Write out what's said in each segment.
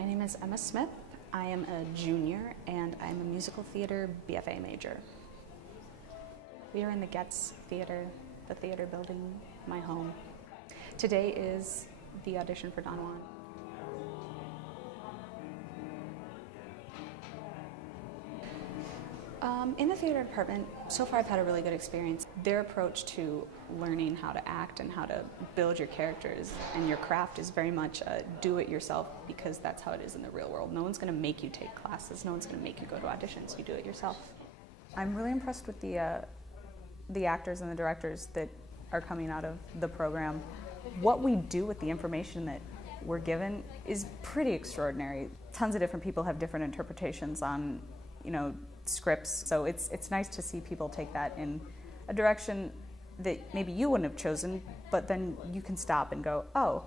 My name is Emma Smith. I am a junior and I'm a musical theater BFA major. We are in the Getz Theater, the theater building, my home. Today is the audition for Don Juan. In the theater department, so far I've had a really good experience. Their approach to learning how to act and how to build your characters and your craft is very much do it yourself, because that's how it is in the real world. No one's going to make you take classes. No one's going to make you go to auditions. You do it yourself. I'm really impressed with the actors and the directors that are coming out of the program. What we do with the information that we're given is pretty extraordinary. Tons of different people have different interpretations on, scripts. So it's nice to see people take that in a direction that maybe you wouldn't have chosen, but then you can stop and go, oh,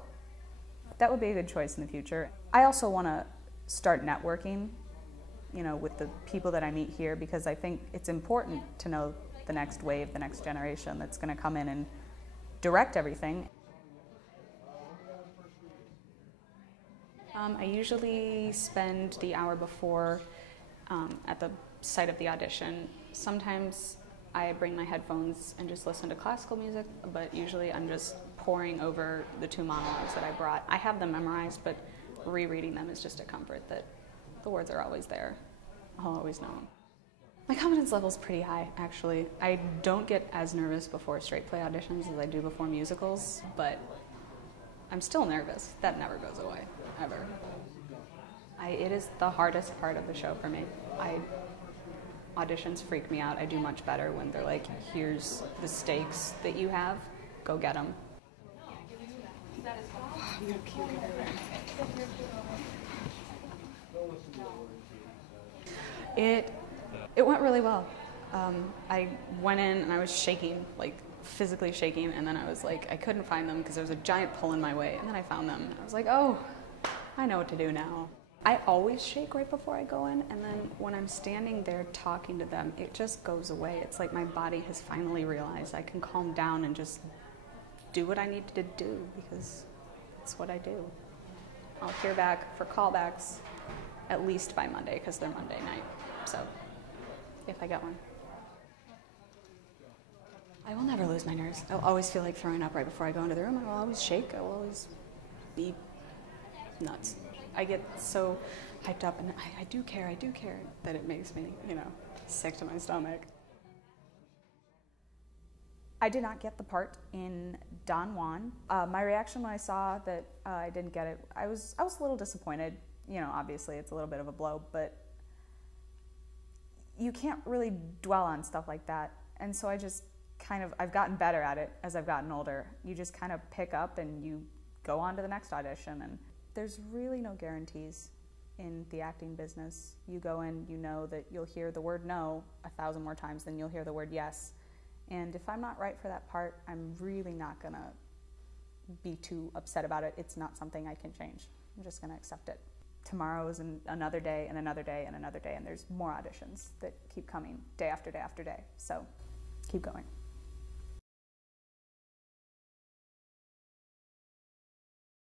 that would be a good choice in the future. I also want to start networking, with the people that I meet here, because I think it's important to know the next wave, the next generation that's going to come in and direct everything. I usually spend the hour before at the site of the audition. Sometimes I bring my headphones and just listen to classical music, but usually I'm just poring over the two monologues that I brought. I have them memorized, but rereading them is just a comfort that the words are always there. I'll always know them. My confidence level is pretty high, actually. I don't get as nervous before straight play auditions as I do before musicals, but I'm still nervous. That never goes away, ever. It is the hardest part of the show for me. Auditions freak me out. I do much better when they're like, here's the stakes that you have, go get them. It went really well. I went in and I was shaking, like physically shaking, and then I was like, I couldn't find them because there was a giant pull in my way, and then I found them. I was like, oh, I know what to do now. I always shake right before I go in, and then when I'm standing there talking to them, it just goes away. It's like my body has finally realized I can calm down and just do what I need to do, because it's what I do. I'll hear back for callbacks at least by Monday, because they're Monday night, so if I get one. I will never lose my nerves. I'll always feel like throwing up right before I go into the room. I will always shake. I will always be nuts. I get so hyped up, and I do care, that it makes me, sick to my stomach. I did not get the part in Don Juan. My reaction when I saw that I didn't get it, I was a little disappointed. Obviously it's a little bit of a blow, but you can't really dwell on stuff like that. And so I've gotten better at it as I've gotten older. You just kind of pick up and you go on to the next audition. And there's really no guarantees in the acting business. You go in, you know that you'll hear the word no 1,000 more times than you'll hear the word yes. And if I'm not right for that part, I'm really not gonna be too upset about it. It's not something I can change. I'm just gonna accept it. Tomorrow is another day and another day and another day, and there's more auditions that keep coming day after day after day. So keep going.